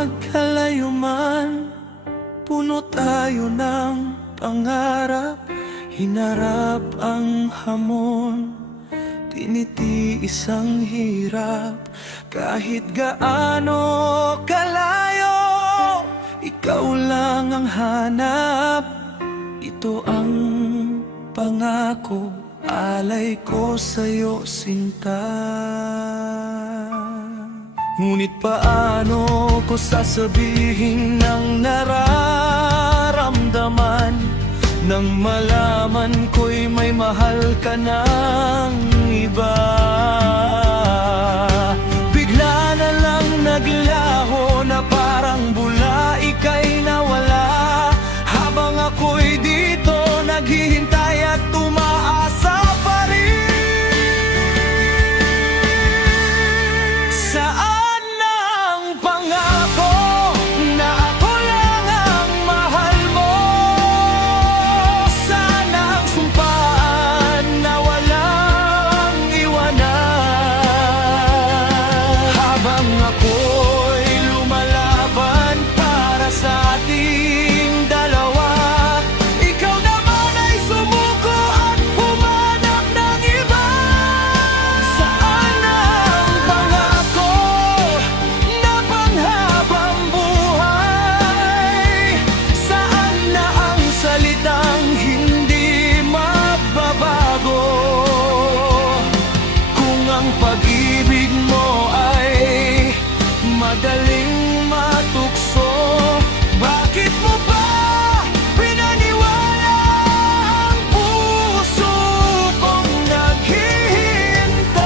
magkalayo man, puno tayo ng pangarap. Hinarap ang hamon, tinitiis ang hirap. Kahit gaano kalayo, ikaw lang ang hanap. Ito ang pangako, alay ko sa'yo, sinta. Ngunit paano ko sasabihin ng nararamdaman, nang malaman ko'y may mahal ka ng iba? Bigla na lang naglaho na parang bula, ika'y nawala. Habang ako'y dito naghihintay at umaasa pa rin. Saan na ang pangako na ako lang ang mahal mo? Sana ang sumpaan na walang iwanan. Habang ako'y lumalaban para sa ating dalawa, ikaw naman ay sumuko at humanap ng iba. Saan na ang pangako na panghabang buhay? Saan na ang salitang hindi magbabago? Kung ang pag-ibig mo ay madaling matukso, bakit mo ba pinaniwala ang puso kong naghihintay?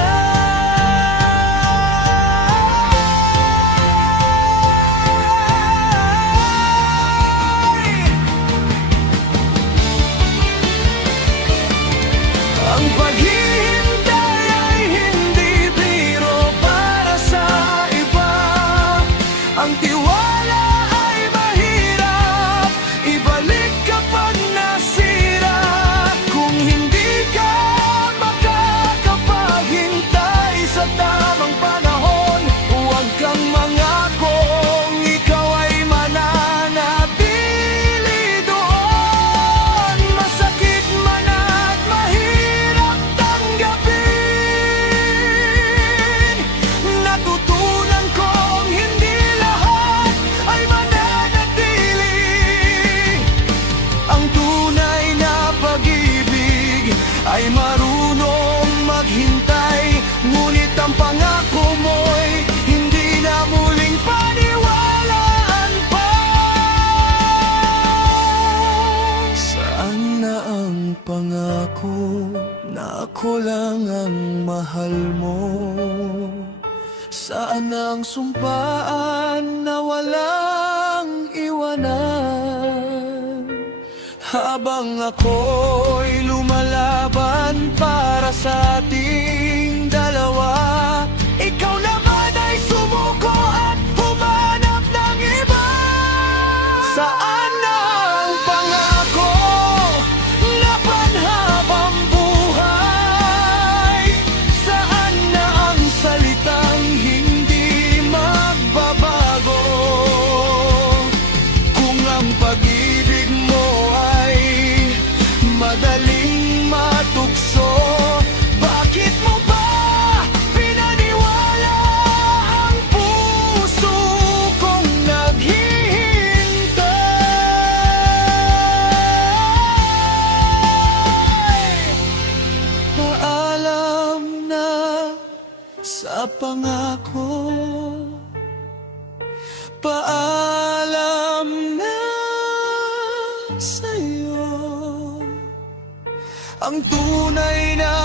Ang paghihintay ay hindi biro para sa iba. Ang tiwala ay mahirap ibalik kapag nasira. Kung hindi ka makakapaghintay sa tamang panahon, huwag kang mangakong ikaw ay mananatili doon. Masakit man at mahirap tanggapin, natutunan kong hindi lahat ay mananatili. Ang tunay na pag-ibig ay marunong maghintay, ngunit ang pangako mo'y hindi na muling paniwalaan pa. Saan na ang pangako na ako lang ang mahal mo? Saan na ang sumpaan na walang iwanan? Habang ako'y lumalaban para sa ating dalawa, ikaw naman ay sumuko at humanap ng iba. Saan na ang pangako na panhabang buhay? Saan na ang salitang hindi magbabago? Kung ang pag-ibig mo ay madaling matukso, bakit mo ba pinaniwala ang puso kong naghihintay? Paalam na sa pangako, paalam na sa'yo. Ang tunay na